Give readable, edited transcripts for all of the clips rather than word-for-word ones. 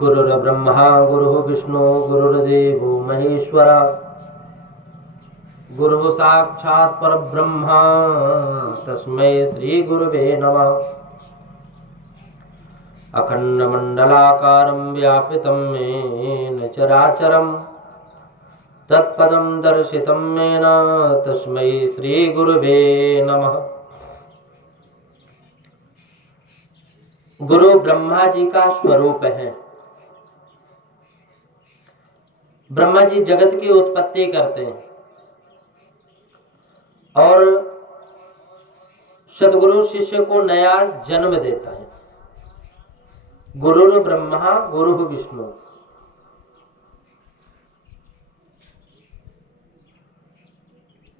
गुरुर्ब्रह्मा गुरुर्विष्णु गुरुर्देवो महेश्वरा गुरु साक्षात् परब्रह्मा तस्मै श्री गुरुवे नमः। अखंडमंडलाकारं व्यापितं येन चराचरं तत्पदं दर्शितं येन तस्मै श्री गुरुवे नमः। गुरु ब्रह्मा जी का स्वरूप है। ब्रह्मा जी जगत की उत्पत्ति करते हैं और सदगुरु शिष्य को नया जन्म देता है। गुरु ब्रह्मा गुरु विष्णु।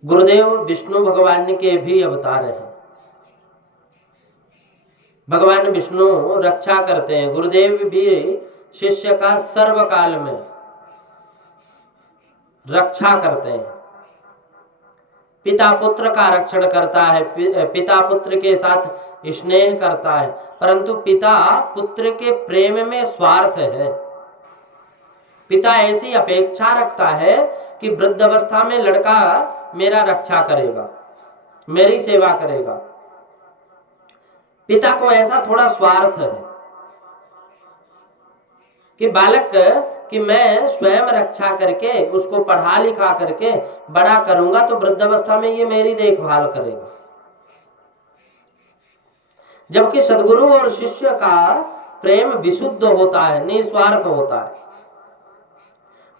गुरुदेव विष्णु भगवान के भी अवतार हैं। भगवान विष्णु रक्षा करते हैं। गुरुदेव भी शिष्य का सर्वकाल में रक्षा करते हैं। पिता पुत्र का रक्षण करता है, पिता पुत्र के साथ स्नेह करता है, परंतु पिता पुत्र के प्रेम में स्वार्थ है। पिता ऐसी अपेक्षा रखता है कि वृद्धावस्था में लड़का मेरा रक्षा करेगा, मेरी सेवा करेगा। पिता को ऐसा थोड़ा स्वार्थ है कि बालक कि मैं स्वयं रक्षा करके उसको पढ़ा लिखा करके बड़ा करूंगा तो वृद्धावस्था में ये मेरी देखभाल करेगा। जबकि सदगुरु और शिष्य का प्रेम विशुद्ध होता है, निस्वार्थ होता है।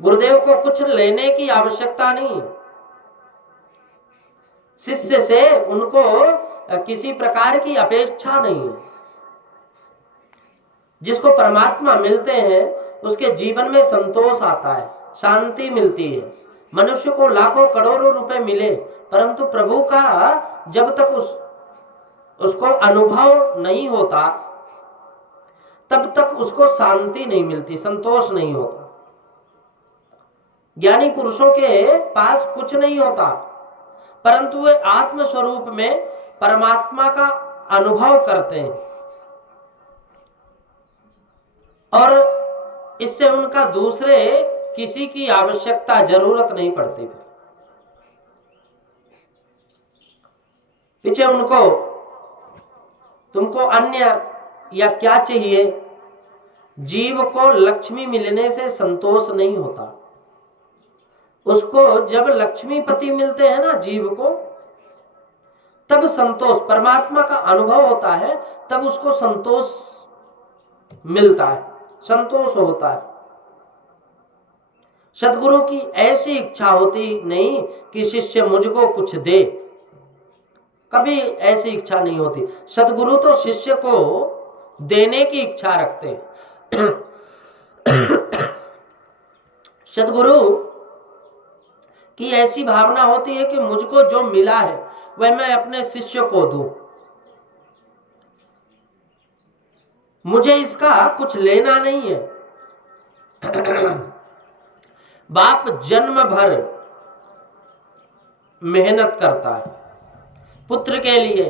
गुरुदेव को कुछ लेने की आवश्यकता नहीं। शिष्य से उनको किसी प्रकार की अपेक्षा नहीं है। जिसको परमात्मा मिलते हैं उसके जीवन में संतोष आता है, शांति मिलती है। मनुष्य को लाखों करोड़ों रुपए मिले परंतु प्रभु का जब तक उसको अनुभव नहीं होता तब तक उसको शांति नहीं मिलती, संतोष नहीं होता। ज्ञानी पुरुषों के पास कुछ नहीं होता परंतु वे आत्म स्वरूप में परमात्मा का अनुभव करते हैं और इससे उनका दूसरे किसी की आवश्यकता जरूरत नहीं पड़ती। फिर पीछे उनको तुमको अन्य या क्या चाहिए। जीव को लक्ष्मी मिलने से संतोष नहीं होता। उसको जब लक्ष्मीपति मिलते हैं ना जीव को, तब संतोष, परमात्मा का अनुभव होता है, तब उसको संतोष मिलता है, संतोष होता है। सदगुरु की ऐसी इच्छा होती नहीं कि शिष्य मुझको कुछ दे, कभी ऐसी इच्छा नहीं होती। सदगुरु तो शिष्य को देने की इच्छा रखते हैं। सदगुरु की ऐसी भावना होती है कि मुझको जो मिला है वह मैं अपने शिष्य को दूं, मुझे इसका कुछ लेना नहीं है। बाप जन्म भर मेहनत करता है, पुत्र के लिए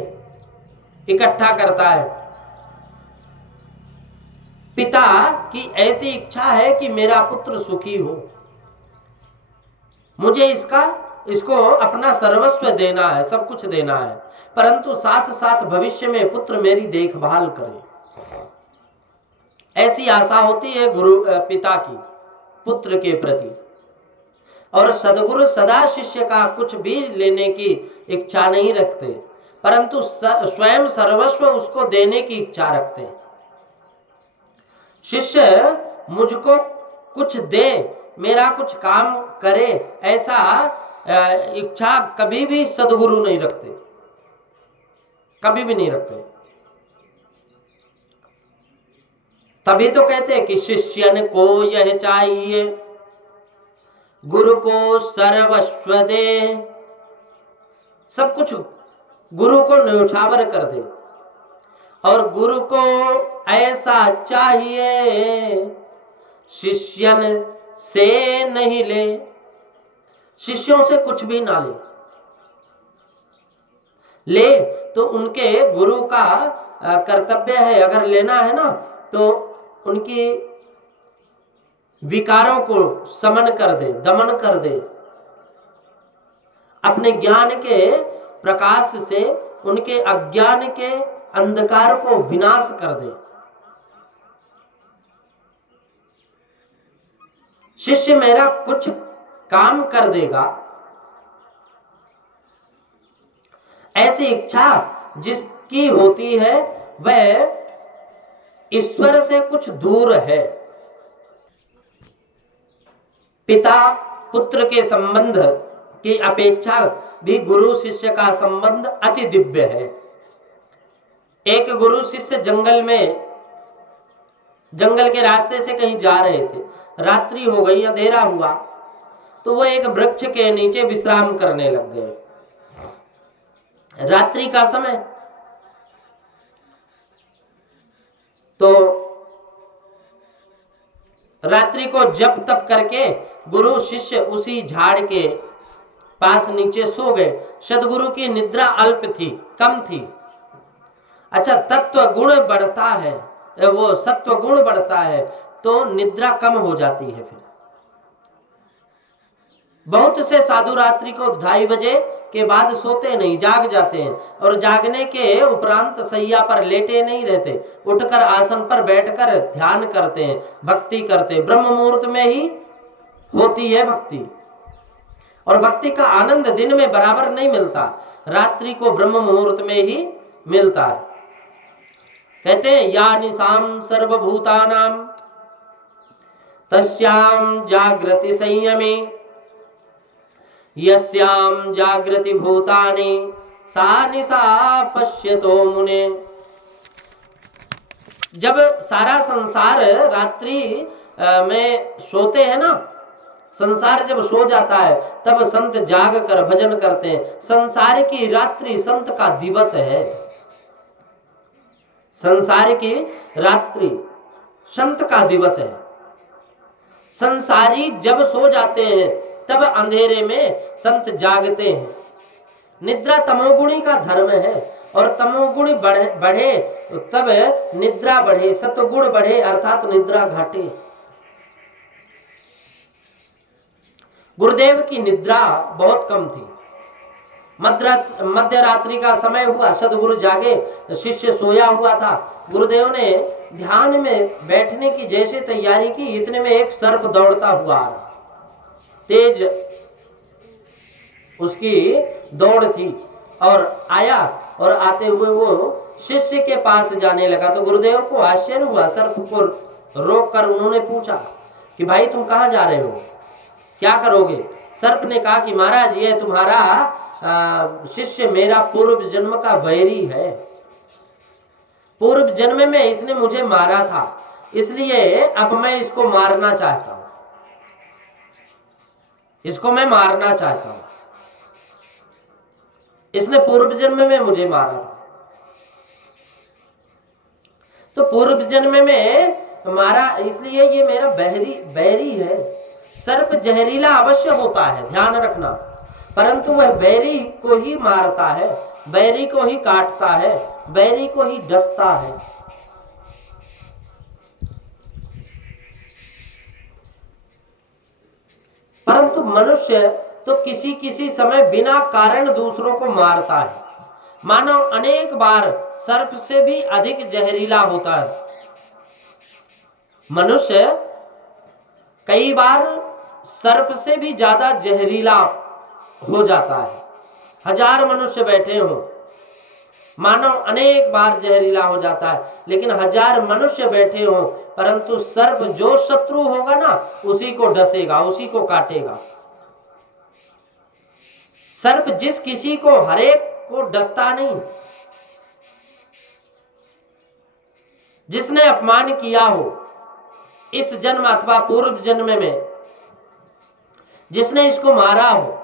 इकट्ठा करता है। पिता की ऐसी इच्छा है कि मेरा पुत्र सुखी हो, मुझे इसको अपना सर्वस्व देना है, सब कुछ देना है, परंतु साथ साथ भविष्य में पुत्र मेरी देखभाल करे। ऐसी आशा होती है गुरु पिता की पुत्र के प्रति। और सदगुरु सदा शिष्य का कुछ भी लेने की इच्छा नहीं रखते परंतु स्वयं सर्वस्व उसको देने की इच्छा रखते हैं। शिष्य मुझको कुछ दे, मेरा कुछ काम करे, ऐसा इच्छा कभी भी सदगुरु नहीं रखते, कभी भी नहीं रखते। तभी तो कहते हैं कि शिष्यन को यह चाहिए गुरु को सर्वस्व दे। सब कुछ गुरु को न्यौछावर कर दे और गुरु को ऐसा चाहिए शिष्यन से नहीं ले, शिष्यों से कुछ भी ना ले तो उनके गुरु का कर्तव्य है, अगर लेना है ना तो उनकी विकारों को समन कर दे, दमन कर दे, अपने ज्ञान के प्रकाश से उनके अज्ञान के अंधकार को विनाश कर दे। शिष्य मेरा कुछ काम कर देगा, ऐसी इच्छा जिसकी होती है वह ईश्वर से कुछ दूर है। पिता पुत्र के संबंध की अपेक्षा भी गुरु शिष्य का संबंध अति दिव्य है। एक गुरु शिष्य जंगल के रास्ते से कहीं जा रहे थे, रात्रि हो गई, अंधेरा हुआ, तो वो एक वृक्ष के नीचे विश्राम करने लग गए। रात्रि का समय, तो रात्रि को जप तप करके गुरु शिष्य उसी झाड़ के पास नीचे सो गए। सदगुरु की निद्रा अल्प थी, कम थी। अच्छा, तत्व गुण बढ़ता है, वो सत्व गुण बढ़ता है तो निद्रा कम हो जाती है। फिर बहुत से साधु रात्रि को 2:30 बजे के बाद सोते नहीं, जाग जाते हैं, और जागने के उपरांत सैया पर लेटे नहीं रहते, उठकर आसन पर बैठकर ध्यान करते हैं, भक्ति करते हैं। ब्रह्म मुहूर्त में ही होती है भक्ति, और भक्ति का आनंद दिन में बराबर नहीं मिलता, रात्रि को ब्रह्म मुहूर्त में ही मिलता है। कहते हैं या निशाम सर्वभूतानां तस्याम जागृति संयमे यस्याम जागृति भूतानि सा निशा पश्यतो मुने। जब सारा संसार रात्रि में सोते हैं ना, संसार जब सो जाता है तब संत जाग कर भजन करते हैं। संसार की रात्रि संत का दिवस है। संसार की रात्रि संत का दिवस है। संसारी जब सो जाते हैं तब अंधेरे में संत जागते हैं। निद्रा तमोगुणी का धर्म है, और तमोगुण बढ़े तब निद्रा बढ़े, सत्वगुण बढ़े अर्थात निद्रा घटे। गुरुदेव की निद्रा बहुत कम थी। मध्य रात्रि का समय हुआ, सदगुरु जागे, शिष्य सोया हुआ था। गुरुदेव ने ध्यान में बैठने की जैसे तैयारी की, इतने में एक सर्प दौड़ता हुआ आ रहा, तेज उसकी दौड़ थी, और आया, और आते हुए वो शिष्य के पास जाने लगा। तो गुरुदेव को आश्चर्य हुआ, सर्प को रोक कर उन्होंने पूछा कि भाई तुम कहाँ जा रहे हो, क्या करोगे? सर्प ने कहा कि महाराज ये तुम्हारा शिष्य मेरा पूर्व जन्म का वैरी है। पूर्व जन्म में इसने मुझे मारा था, इसलिए अब मैं इसको मारना चाहता हूं, इसको मैं मारना चाहता हूं। इसने पूर्व जन्म में मुझे मारा था, तो पूर्व जन्म में मारा इसलिए ये मेरा बैरी है। सर्प जहरीला अवश्य होता है, ध्यान रखना, परंतु वह बैरी को ही मारता है, बैरी को ही काटता है, बैरी को ही डसता है। परंतु मनुष्य तो किसी किसी समय बिना कारण दूसरों को मारता है। मानव अनेक बार सर्प से भी अधिक जहरीला होता है। मनुष्य कई बार सर्प से भी ज्यादा जहरीला हो जाता है। 1000 मनुष्य बैठे हों, मानव अनेक बार जहरीला हो जाता है, लेकिन 1000 मनुष्य बैठे हों, परंतु सर्प जो शत्रु होगा ना उसी को डसेगा, उसी को काटेगा। सर्प जिस किसी को हरेक को डसता नहीं। जिसने अपमान किया हो इस जन्म अथवा पूर्व जन्म में, जिसने इसको मारा हो,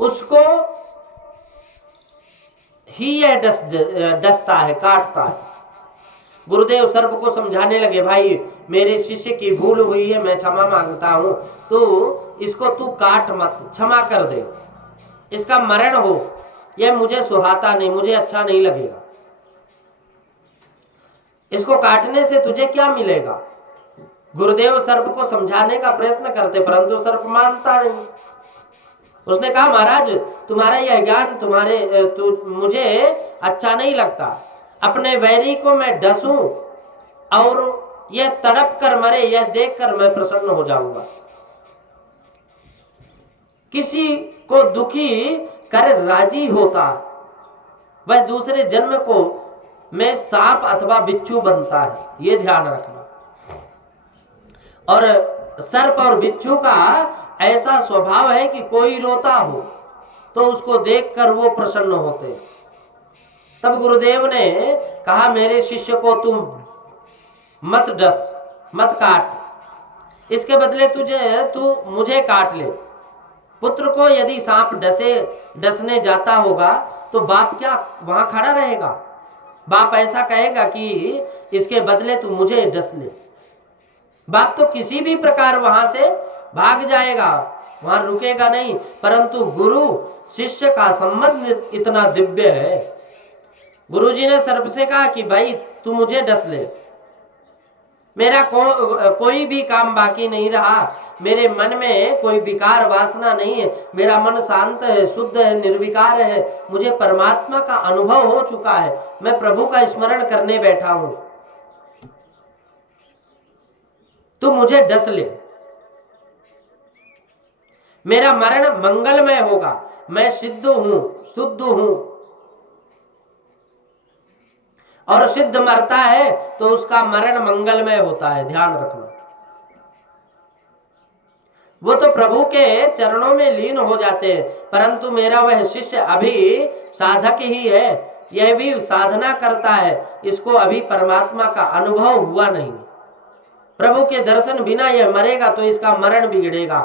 उसको ही यह डसता है, काटता है। गुरुदेव सर्प को समझाने लगे, भाई मेरे शिष्य की भूल हुई है, मैं क्षमा मांगता हूं, तो इसको तू काट मत, क्षमा कर दे, इसका मरण हो, यह मुझे सुहाता नहीं, मुझे अच्छा नहीं लगेगा। इसको काटने से तुझे क्या मिलेगा? गुरुदेव सर्प को समझाने का प्रयत्न करते, परंतु सर्प मानता नहीं। उसने कहा महाराज तुम्हारा यह ज्ञान मुझे अच्छा नहीं लगता। अपने वैरी को मैं डसूं और यह तड़प कर मरे, यह देखकर मैं प्रसन्न हो जाऊंगा। किसी को दुखी कर राजी होता, वह दूसरे जन्म को में सांप अथवा बिच्छू बनता है, यह ध्यान रखना। और सर्प और बिच्छू का ऐसा स्वभाव है कि कोई रोता हो तो उसको देखकर वो प्रसन्न होते। तब गुरुदेव ने कहा मेरे शिष्य को तुम मत डस, मत काट, इसके बदले तू मुझे काट ले। पुत्र को यदि सांप डसने जाता होगा तो बाप क्या वहां खड़ा रहेगा? बाप ऐसा कहेगा कि इसके बदले तू मुझे डस ले। बाप तो किसी भी प्रकार वहां से भाग जाएगा, वहां रुकेगा नहीं। परंतु गुरु शिष्य का संबंध इतना दिव्य है। गुरुजी ने सर्प से कहा कि भाई तू मुझे डस ले, मेरा कोई भी काम बाकी नहीं रहा, मेरे मन में कोई विकार वासना नहीं है, मेरा मन शांत है, शुद्ध है, निर्विकार है, मुझे परमात्मा का अनुभव हो चुका है, मैं प्रभु का स्मरण करने बैठा हूं, तू मुझे डस ले, मेरा मरण मंगलमय होगा, मैं सिद्ध हूं, शुद्ध हूं। और सिद्ध मरता है तो उसका मरण मंगलमय होता है, ध्यान रखना। वो तो प्रभु के चरणों में लीन हो जाते हैं, परंतु मेरा वह शिष्य अभी साधक ही है, यह भी साधना करता है, इसको अभी परमात्मा का अनुभव हुआ नहीं। प्रभु के दर्शन बिना यह मरेगा तो इसका मरण बिगड़ेगा।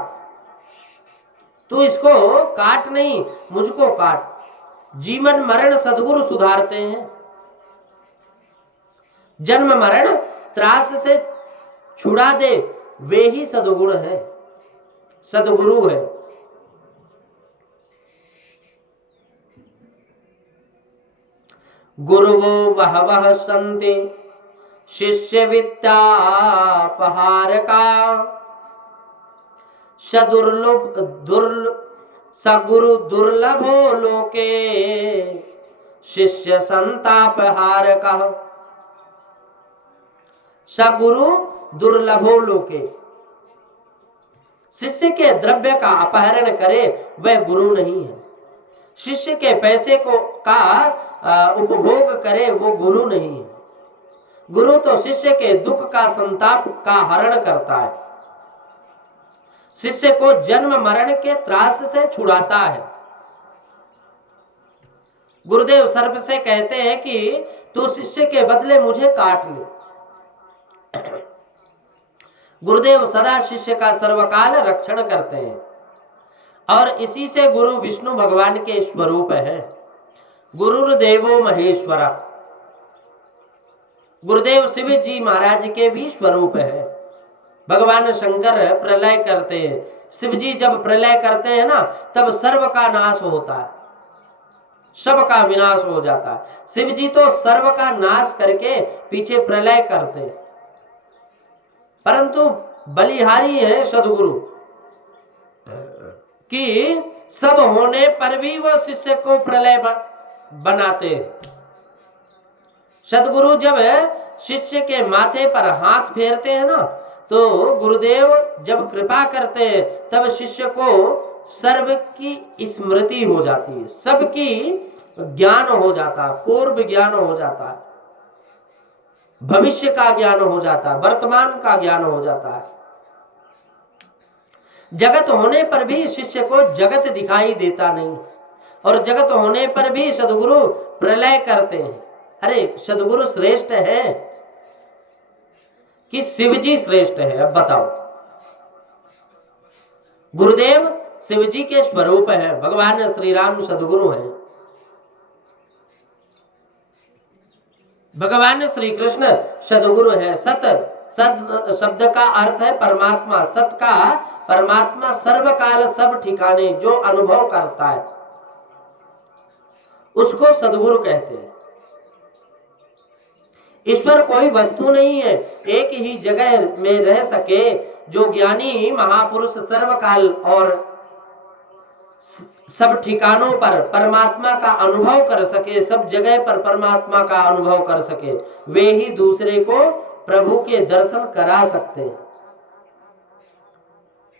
तू इसको काट नहीं, मुझको काट। जीवन मरण सद्गुरु सुधारते हैं। जन्म मरण त्रास से छुड़ा दे, वे ही सद्गुण है, सद्गुरु है। गुरुवो बहवः सन्ति शिष्य विद्यापहारका, सगुरु दुर्लभो लोके शिष्य संतापहारका। सगुरु दुर्लभो लोके, शिष्य के द्रव्य का अपहरण करे वह गुरु नहीं है। शिष्य के पैसे का उपभोग करे वो गुरु नहीं है। गुरु तो शिष्य के दुख का संताप का हरण करता है, शिष्य को जन्म मरण के त्रास से छुड़ाता है। गुरुदेव सर्प से कहते हैं कि तू शिष्य के बदले मुझे काट ले। गुरुदेव सदा शिष्य का सर्वकाल रक्षण करते हैं और इसी से गुरु विष्णु भगवान के स्वरूप है। गुरुर्देवो महेश्वरा, गुरुदेव शिव जी महाराज के भी स्वरूप है। भगवान शंकर प्रलय करते हैं, शिव जी जब प्रलय करते हैं ना तब सर्व का नाश होता है, सब का विनाश हो जाता है। शिव जी तो सर्व का नाश करके पीछे प्रलय करते हैं, परंतु बलिहारी है सदगुरु कि सब होने पर भी वो शिष्य को प्रलय बनाते हैं। सदगुरु जब शिष्य के माथे पर हाथ फेरते हैं ना तो गुरुदेव जब कृपा करते हैं तब शिष्य को सर्व की स्मृति हो जाती है, सबकी ज्ञान हो जाता है, पूर्व ज्ञान हो जाता है, भविष्य का ज्ञान हो जाता है, वर्तमान का ज्ञान हो जाता है। जगत होने पर भी शिष्य को जगत दिखाई देता नहीं और जगत होने पर भी सदगुरु प्रलय करते हैं। अरे सदगुरु श्रेष्ठ है कि शिवजी श्रेष्ठ है? अब बताओ। गुरुदेव शिवजी के स्वरूप है, भगवान श्री राम सदगुरु हैं, भगवान श्री कृष्ण सदगुरु है। सत शब्द का अर्थ है परमात्मा, सत का परमात्मा सर्वकाल सब ठिकाने जो अनुभव करता है उसको सदगुरु कहते हैं। ईश्वर कोई वस्तु नहीं है, एक ही जगह में रह सके। जो ज्ञानी महापुरुष सर्वकाल और सब ठिकानों पर परमात्मा का अनुभव कर सके, सब जगह पर परमात्मा का अनुभव कर सके, वे ही दूसरे को प्रभु के दर्शन करा सकते हैं।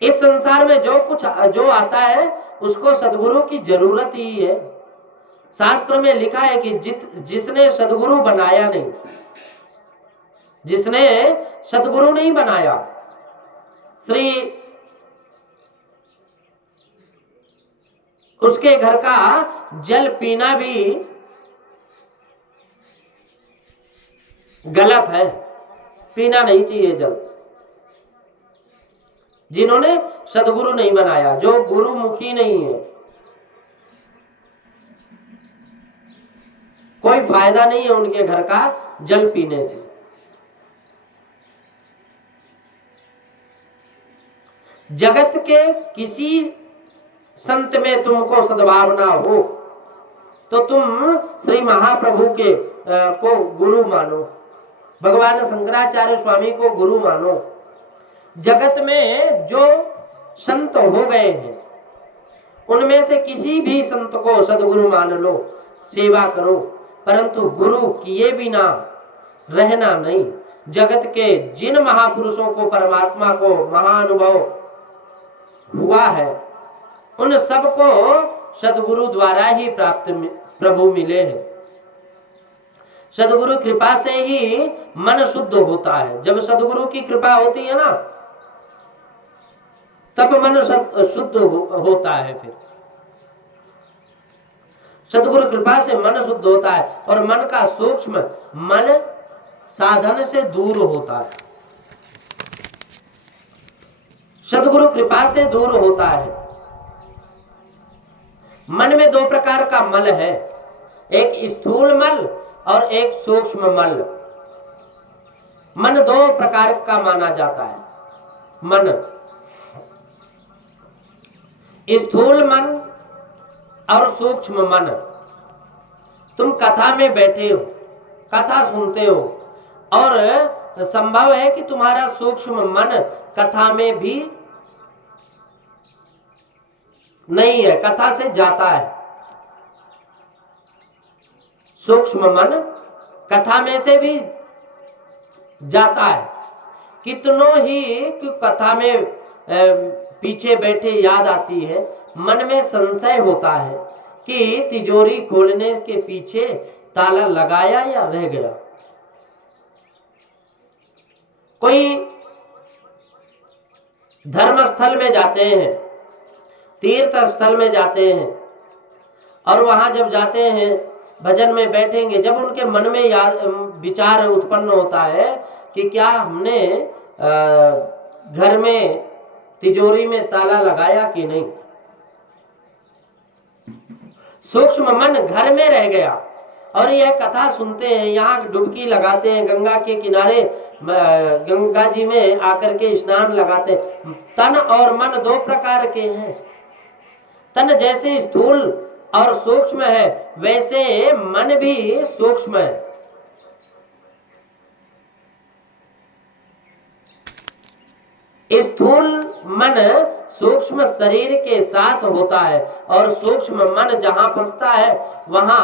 इस संसार में जो कुछ जो आता है उसको सद्गुरु की जरूरत ही है। शास्त्र में लिखा है कि जिसने सद्गुरु बनाया नहीं, जिसने सद्गुरु नहीं बनाया, श्री उसके घर का जल पीना भी गलत है, पीना नहीं चाहिए जल। जिन्होंने सद्गुरु नहीं बनाया, जो गुरुमुखी नहीं है, कोई फायदा नहीं है उनके घर का जल पीने से। जगत के किसी संत में तुमको सद्भावना हो तो तुम श्री महाप्रभु के को गुरु मानो, भगवान शंकराचार्य स्वामी को गुरु मानो। जगत में जो संत हो गए हैं उनमें से किसी भी संत को सद्गुरु मान लो, सेवा करो, परंतु गुरु किए बिना रहना नहीं। जगत के जिन महापुरुषों को परमात्मा को महाअनुभव हुआ है उन सबको सद्गुरु द्वारा ही प्राप्त प्रभु मिले हैं। सद्गुरु कृपा से ही मन शुद्ध होता है। जब सद्गुरु की कृपा होती है ना तब मन शुद्ध होता है। फिर सद्गुरु कृपा से मन शुद्ध होता है और मन का सूक्ष्म मन साधन से दूर होता है। सद्गुरु कृपा से दूर होता है। मन में दो प्रकार का मल है, एक स्थूल मल और एक सूक्ष्म मल। मन दो प्रकार का माना जाता है। मन स्थूल मन और सूक्ष्म मन। तुम कथा में बैठे हो, कथा सुनते हो और संभव है कि तुम्हारा सूक्ष्म मन कथा में भी नहीं है, कथा से जाता है। सूक्ष्म मन कथा में से भी जाता है। कितनों ही कथा में पीछे बैठे याद आती है, मन में संशय होता है कि तिजोरी खोलने के पीछे ताला लगाया या रह गया। कोई धर्म स्थल में जाते हैं, तीर्थ स्थल में जाते हैं और वहां जब जाते हैं भजन में बैठेंगे, जब उनके मन में विचार उत्पन्न होता है कि क्या हमने घर में तिजोरी में ताला लगाया कि नहीं। सूक्ष्म मन घर में रह गया और यह कथा सुनते हैं, यहाँ डुबकी लगाते हैं, गंगा के किनारे गंगा जी में आकर के स्नान लगाते हैं। तन और मन दो प्रकार के हैं। तन जैसे स्थूल और सूक्ष्म है वैसे मन भी सूक्ष्म है। स्थूल मन सूक्ष्म शरीर के साथ होता है और सूक्ष्म मन जहां फंसता है वहां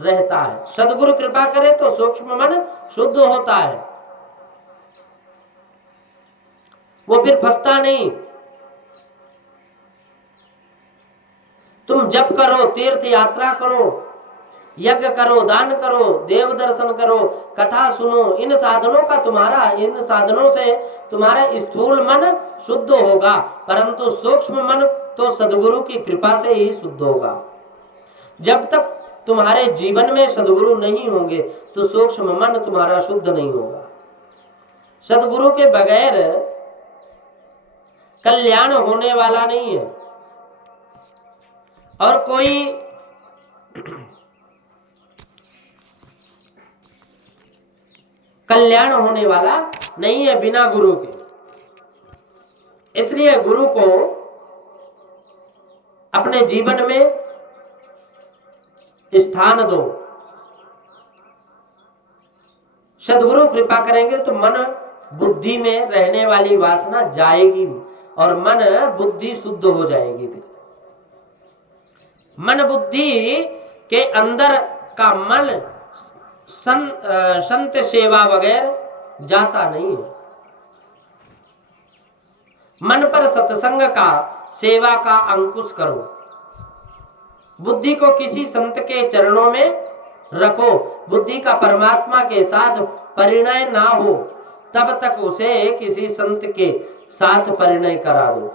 रहता है। सद्गुरु कृपा करे तो सूक्ष्म मन शुद्ध होता है, वो फिर फंसता नहीं। तुम जप करो, तीर्थ यात्रा करो, यज्ञ करो, दान करो, देव दर्शन करो, कथा सुनो, इन साधनों से तुम्हारा स्थूल मन शुद्ध होगा, परंतु सूक्ष्म मन तो सद्गुरु की कृपा से ही शुद्ध होगा। जब तक तुम्हारे जीवन में सद्गुरु नहीं होंगे तो सूक्ष्म मन तुम्हारा शुद्ध नहीं होगा। सद्गुरु के बगैर कल्याण होने वाला नहीं है और कोई कल्याण होने वाला नहीं है बिना गुरु के। इसलिए गुरु को अपने जीवन में स्थान दो। सद्गुरु कृपा करेंगे तो मन बुद्धि में रहने वाली वासना जाएगी और मन बुद्धि शुद्ध हो जाएगी। फिर मन बुद्धि के अंदर का मल संत सेवा वगैरह जाता नहीं है। मन पर सत्संग का, सेवा का अंकुश करो। बुद्धि को किसी संत के चरणों में रखो। बुद्धि का परमात्मा के साथ परिणय ना हो तब तक उसे किसी संत के साथ परिणय करा दो।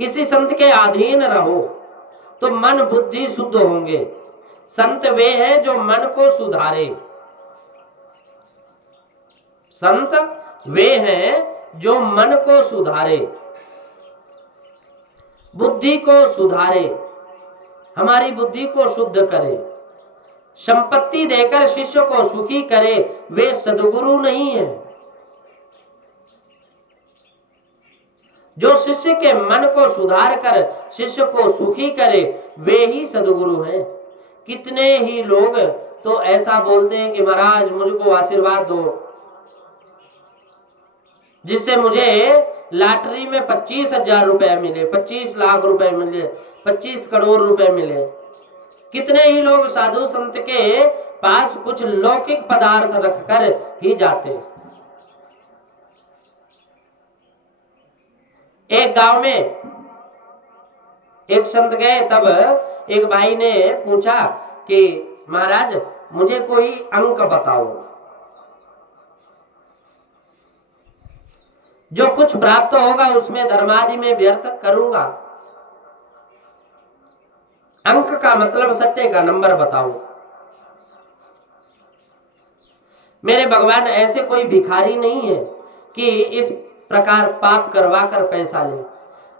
किसी संत के अधीन रहो तो मन बुद्धि शुद्ध होंगे। संत वे हैं जो मन को सुधारे। संत वे हैं जो मन को सुधारे, बुद्धि को सुधारे, हमारी बुद्धि को शुद्ध करे, संपत्ति देकर शिष्य को सुखी करे, वे सद्गुरु नहीं है। जो शिष्य के मन को सुधार कर शिष्य को सुखी करे वे ही सद्गुरु हैं। कितने ही लोग तो ऐसा बोलते हैं कि महाराज मुझको आशीर्वाद दो, जिससे मुझे लॉटरी में 25,000 रुपए मिले, 25 लाख रुपए मिले, 25 करोड़ रुपए मिले। कितने ही लोग साधु संत के पास कुछ लौकिक पदार्थ रखकर ही जाते। एक गांव में एक संत गए, तब एक भाई ने पूछा कि महाराज मुझे कोई अंक बताओ, जो कुछ प्राप्त होगा उसमें धर्मादि में व्यर्थ करूंगा। अंक का मतलब सट्टे का नंबर बताओ। मेरे भगवान ऐसे कोई भिखारी नहीं है कि इस प्रकार पाप करवा कर पैसा ले।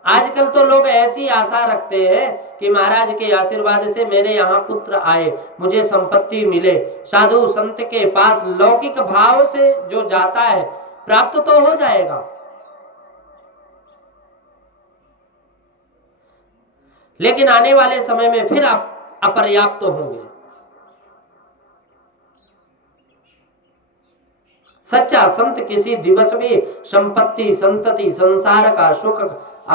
आजकल तो लोग ऐसी आशा रखते हैं कि महाराज के आशीर्वाद से मेरे यहाँ पुत्र आए, मुझे संपत्ति मिले। साधु संत के पास लौकिक भाव से जो जाता है प्राप्त तो हो जाएगा, लेकिन आने वाले समय में फिर आप अपर्याप्त होंगे। सच्चा संत किसी दिवस भी संपत्ति, संतति, संसार का सुख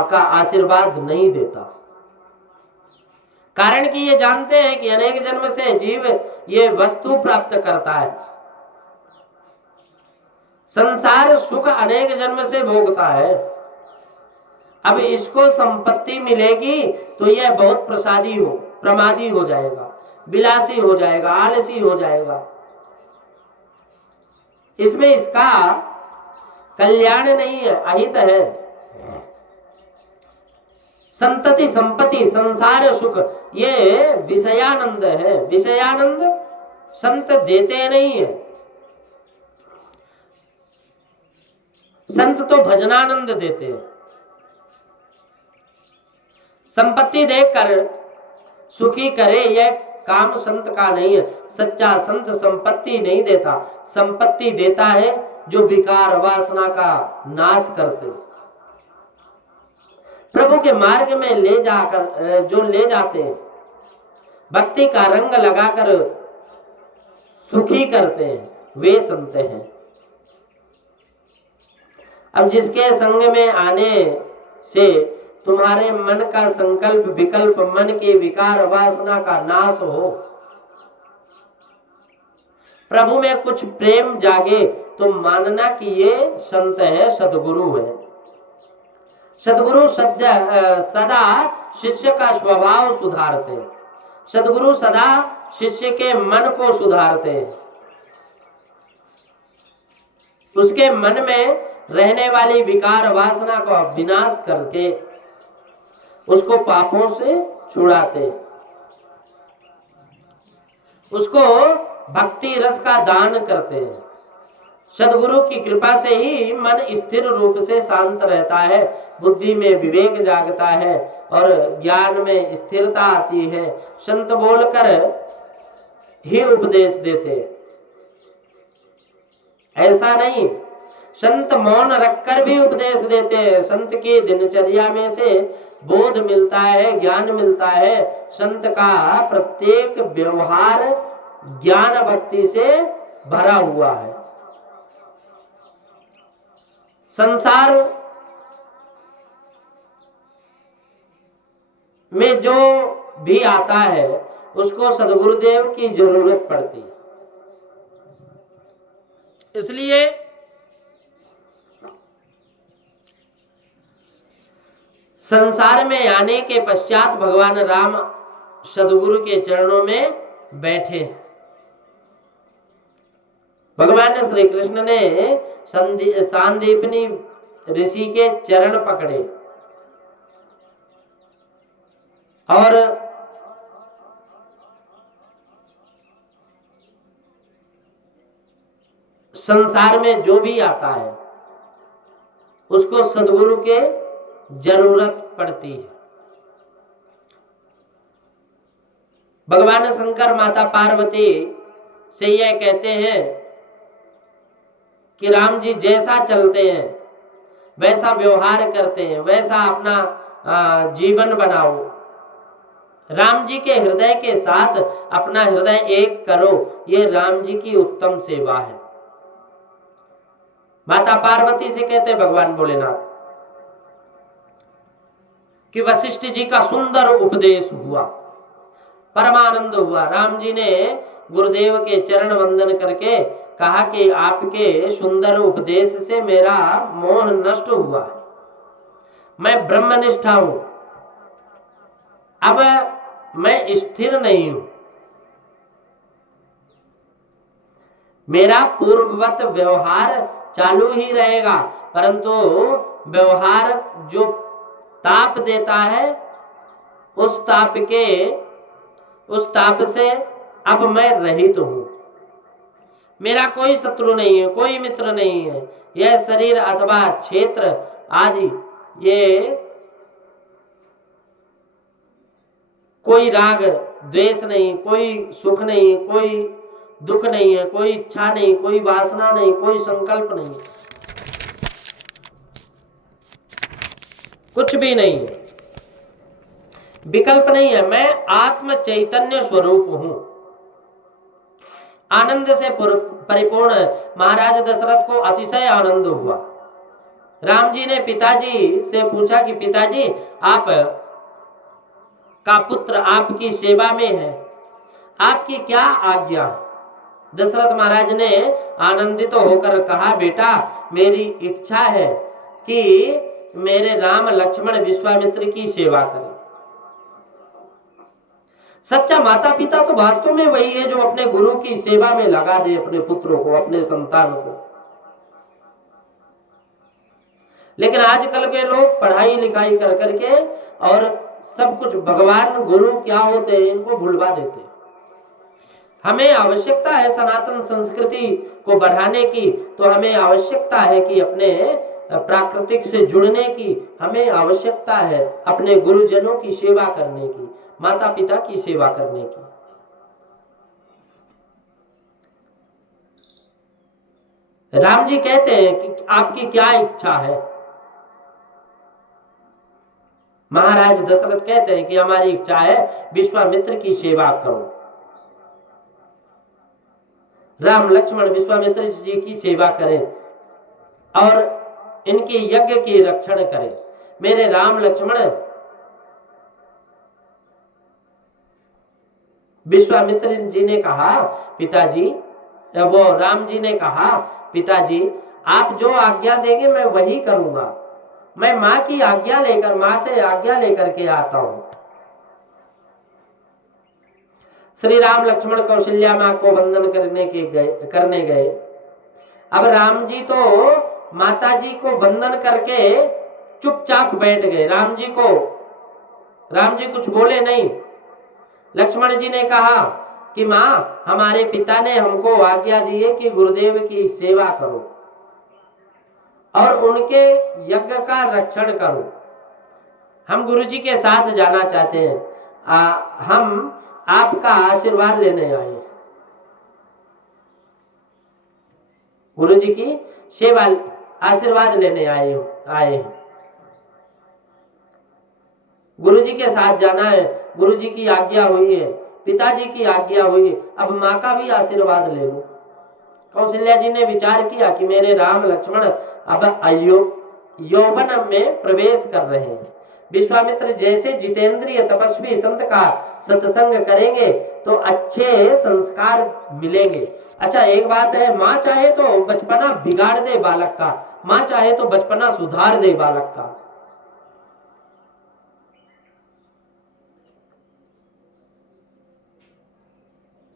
का आशीर्वाद नहीं देता। कारण कि ये जानते हैं कि अनेक जन्म से जीव ये वस्तु प्राप्त करता है, संसार सुख अनेक जन्म से भोगता है। अब इसको संपत्ति मिलेगी तो यह बहुत प्रमादी हो जाएगा, विलासी हो जाएगा, आलसी हो जाएगा। इसमें इसका कल्याण नहीं है, अहित है। संतति, संपत्ति, संसार सुख ये विषयानंद है। विषयानंद संत देते नहीं है। संत तो भजनानंद देते हैं। संपत्ति देखकर सुखी करे यह काम संत का नहीं है। सच्चा संत संपत्ति नहीं देता, संपत्ति देता है जो विकार वासना का नाश करते। प्रभु के मार्ग में ले जाकर जो ले जाते, भक्ति का रंग लगाकर सुखी करते हैं, वे संत हैं। अब जिसके संग में आने से तुम्हारे मन का संकल्प विकल्प, मन के विकार वासना का नाश हो, प्रभु में कुछ प्रेम जागे तो मानना कि ये संत है, सद्गुरु है। सद्गुरु सदा शिष्य का स्वभाव सुधारते हैं। सद्गुरु सदा शिष्य के मन को सुधारते हैं। उसके मन में रहने वाली विकार वासना का विनाश करके उसको पापों से छुड़ाते, उसको भक्ति रस का दान करते हैं। सद्गुरु की कृपा से ही मन स्थिर रूप से शांत रहता है, बुद्धि में विवेक जागता है और ज्ञान में स्थिरता आती है। संत बोलकर ही उपदेश देते, ऐसा नहीं। संत मौन रखकर भी उपदेश देते हैं। संत की दिनचर्या में से बोध मिलता है, ज्ञान मिलता है। संत का प्रत्येक व्यवहार ज्ञान भक्ति से भरा हुआ है। संसार में जो भी आता है उसको सद्गुरुदेव की जरूरत पड़ती है। इसलिए संसार में आने के पश्चात भगवान राम सद्गुरु के चरणों में बैठे हैं। भगवान श्री कृष्ण ने सांदीपनी ऋषि के चरण पकड़े और संसार में जो भी आता है उसको सद्गुरु के जरूरत पड़ती है। भगवान शंकर माता पार्वती से यह कहते हैं कि राम जी जैसा चलते हैं वैसा व्यवहार करते हैं, वैसा अपना जीवन बनाओ। राम जी के हृदय के साथ अपना हृदय एक करो, ये राम जी की उत्तम सेवा है। माता पार्वती से कहते भगवान भोलेनाथ कि वशिष्ठ जी का सुंदर उपदेश हुआ, परमानंद हुआ। राम जी ने गुरुदेव के चरण वंदन करके कहा कि आपके सुंदर उपदेश से मेरा मोह नष्ट हुआ, मैं ब्रह्मनिष्ठा हूं, अब मैं स्थिर नहीं हूं, मेरा पूर्ववत व्यवहार चालू ही रहेगा, परंतु व्यवहार जो ताप देता है उस ताप से अब मैं रहित हूं। मेरा कोई शत्रु नहीं है, कोई मित्र नहीं है। यह शरीर अथवा क्षेत्र आदि ये कोई राग द्वेष नहीं, कोई सुख नहीं, कोई दुख नहीं है, कोई इच्छा नहीं, कोई वासना नहीं, कोई संकल्प नहीं, कुछ भी नहीं है, विकल्प नहीं है। मैं आत्म चैतन्य स्वरूप हूं, आनंद से परिपूर्ण। महाराज दशरथ को अतिशय आनंद हुआ। राम जी ने पिताजी से पूछा कि पिताजी आप का पुत्र आपकी सेवा में है, आपकी क्या आज्ञा है? दशरथ महाराज ने आनंदित होकर कहा, बेटा मेरी इच्छा है कि मेरे राम लक्ष्मण विश्वामित्र की सेवा करें। सच्चा माता पिता तो वास्तव में वही है जो अपने गुरु की सेवा में लगा दे अपने पुत्रों को, अपने संतान को। लेकिन आजकल के लोग पढ़ाई लिखाई कर करके और सब कुछ भगवान गुरु क्या होते हैं इनको भुलवा देते हैं। हमें आवश्यकता है सनातन संस्कृति को बढ़ाने की, तो हमें आवश्यकता है कि अपने प्राकृतिक से जुड़ने की, हमें आवश्यकता है अपने गुरुजनों की सेवा करने की, माता पिता की सेवा करने की। राम जी कहते हैं कि आपकी क्या इच्छा है? महाराज दशरथ कहते हैं कि हमारी इच्छा है विश्वामित्र की सेवा करो। राम लक्ष्मण विश्वामित्र जी की सेवा करें और इनके यज्ञ की रक्षण करें। मेरे राम लक्ष्मण विश्वामित्र जी ने कहा पिताजी, वो राम जी ने कहा पिताजी आप जो आज्ञा देंगे मैं वही करूंगा। मैं माँ की आज्ञा लेकर, माँ से आज्ञा लेकर के आता हूं। श्री राम लक्ष्मण कौशल्या माँ को वंदन करने गए। अब राम जी तो माता जी को वंदन करके चुपचाप बैठ गए। राम जी कुछ बोले नहीं। लक्ष्मण जी ने कहा कि माँ हमारे पिता ने हमको आज्ञा दी है कि गुरुदेव की सेवा करो और उनके यज्ञ का रक्षण करो। हम गुरु जी के साथ जाना चाहते हैं, हम आपका आशीर्वाद लेने आए, गुरु जी की सेवा आशीर्वाद लेने आए हैं। गुरु जी के साथ जाना है, गुरु जी की आज्ञा हुई है, पिताजी की आज्ञा हुई है, अब माँ का भी आशीर्वाद ले लो। कौशल्या जी ने विचार किया कि मेरे राम लक्ष्मण अब यौवन में प्रवेश कर रहे हैं। विश्वामित्र जैसे जितेंद्रिय तपस्वी संत का सत्संग करेंगे तो अच्छे संस्कार मिलेंगे। अच्छा, एक बात है, माँ चाहे तो बचपना बिगाड़ दे बालक का, माँ चाहे तो बचपना सुधार दे बालक का।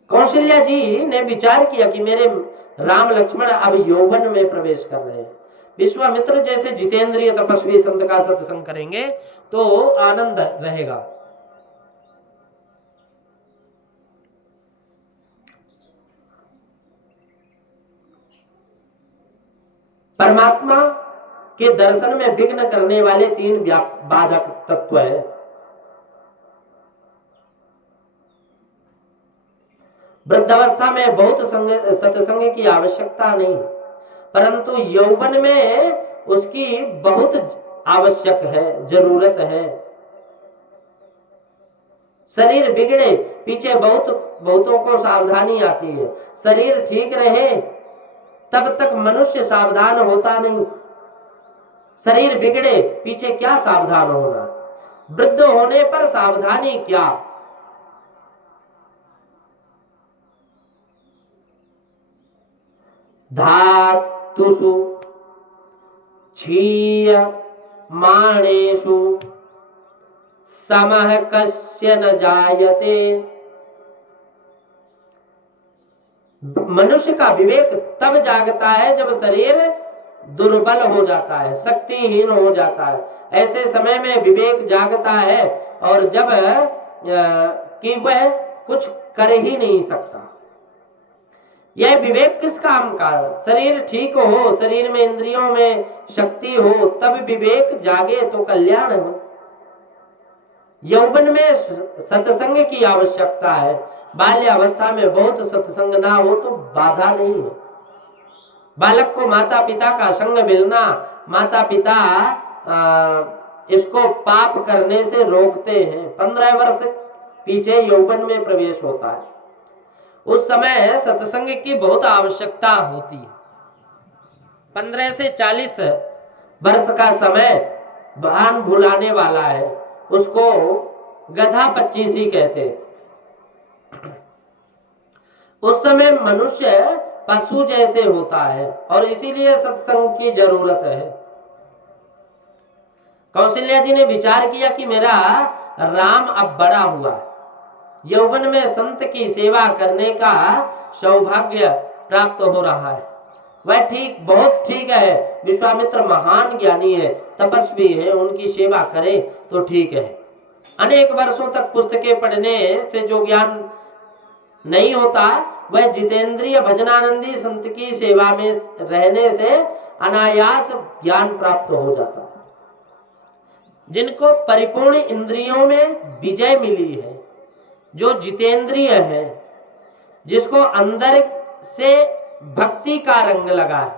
कौशल्या जी ने विचार किया कि मेरे राम लक्ष्मण अब यौवन में प्रवेश कर रहे हैं। विश्वामित्र जैसे जितेंद्रिय तपस्वी संत का सत्संग करेंगे तो आनंद रहेगा। परमात्मा के दर्शन में विघ्न करने वाले 3 बाधक तत्व है। वृद्धावस्था में बहुत सत्संग की आवश्यकता नहीं, परंतु यौवन में उसकी बहुत आवश्यक है, जरूरत है। शरीर बिगड़े पीछे बहुतों को सावधानी आती है। शरीर ठीक रहे तब तक मनुष्य सावधान होता नहीं। शरीर बिगड़े पीछे क्या सावधान होना, वृद्ध होने पर सावधानी क्या। धातुषु क्षीयमाणेषु समः कस्य न जायते। मनुष्य का विवेक तब जागता है जब शरीर दुर्बल हो जाता है, शक्तिहीन हो जाता है। ऐसे समय में विवेक जागता है और जब कि वह कुछ कर ही नहीं सकता। यह विवेक किस काम का? शरीर ठीक हो, शरीर में इंद्रियों में शक्ति हो, तब विवेक जागे तो कल्याण हो। यौवन में सत्संग की आवश्यकता है। बाल्यावस्था में बहुत सत्संग ना हो तो बाधा नहीं है। बालक को माता पिता का संग मिलना, माता पिता इसको पाप करने से रोकते हैं। 15 वर्ष पीछे यौवन में प्रवेश होता है, उस समय सत्संग की बहुत आवश्यकता होती है। 15 से 40 वर्ष का समय भान भुलाने वाला है, उसको गधा 25 कहते हैं। उस समय मनुष्य पशु जैसे होता है और इसीलिए सत्संग की जरूरत है। कौशल्या जी ने विचार किया कि मेरा राम अब बड़ा हुआ है, यौवन में संत की सेवा करने का सौभाग्य प्राप्त हो रहा है। वह ठीक, बहुत ठीक है। विश्वामित्र महान ज्ञानी है, तपस्वी है, उनकी सेवा करे तो ठीक है। अनेक वर्षों तक पुस्तकें पढ़ने से जो ज्ञान नहीं होता, वह जितेंद्रिय भजनानंदी संत की सेवा में रहने से अनायास ज्ञान प्राप्त हो जाता है। जिनको परिपूर्ण इंद्रियों में विजय मिली है, जो जितेंद्रिय है, जिसको अंदर से भक्ति का रंग लगा है,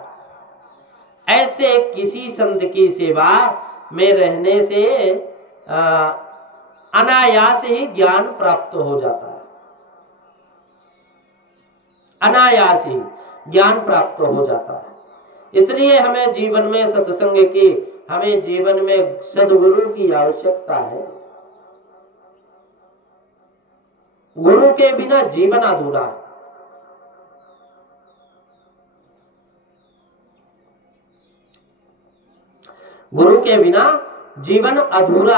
ऐसे किसी संत की सेवा में रहने से अनायास ही ज्ञान प्राप्त हो जाता है। अनायास ही ज्ञान प्राप्त हो जाता है। इसलिए हमें जीवन में सत्संग की, हमें जीवन में सद्गुरु की आवश्यकता है। गुरु के बिना जीवन अधूरा है। गुरु के बिना जीवन अधूरा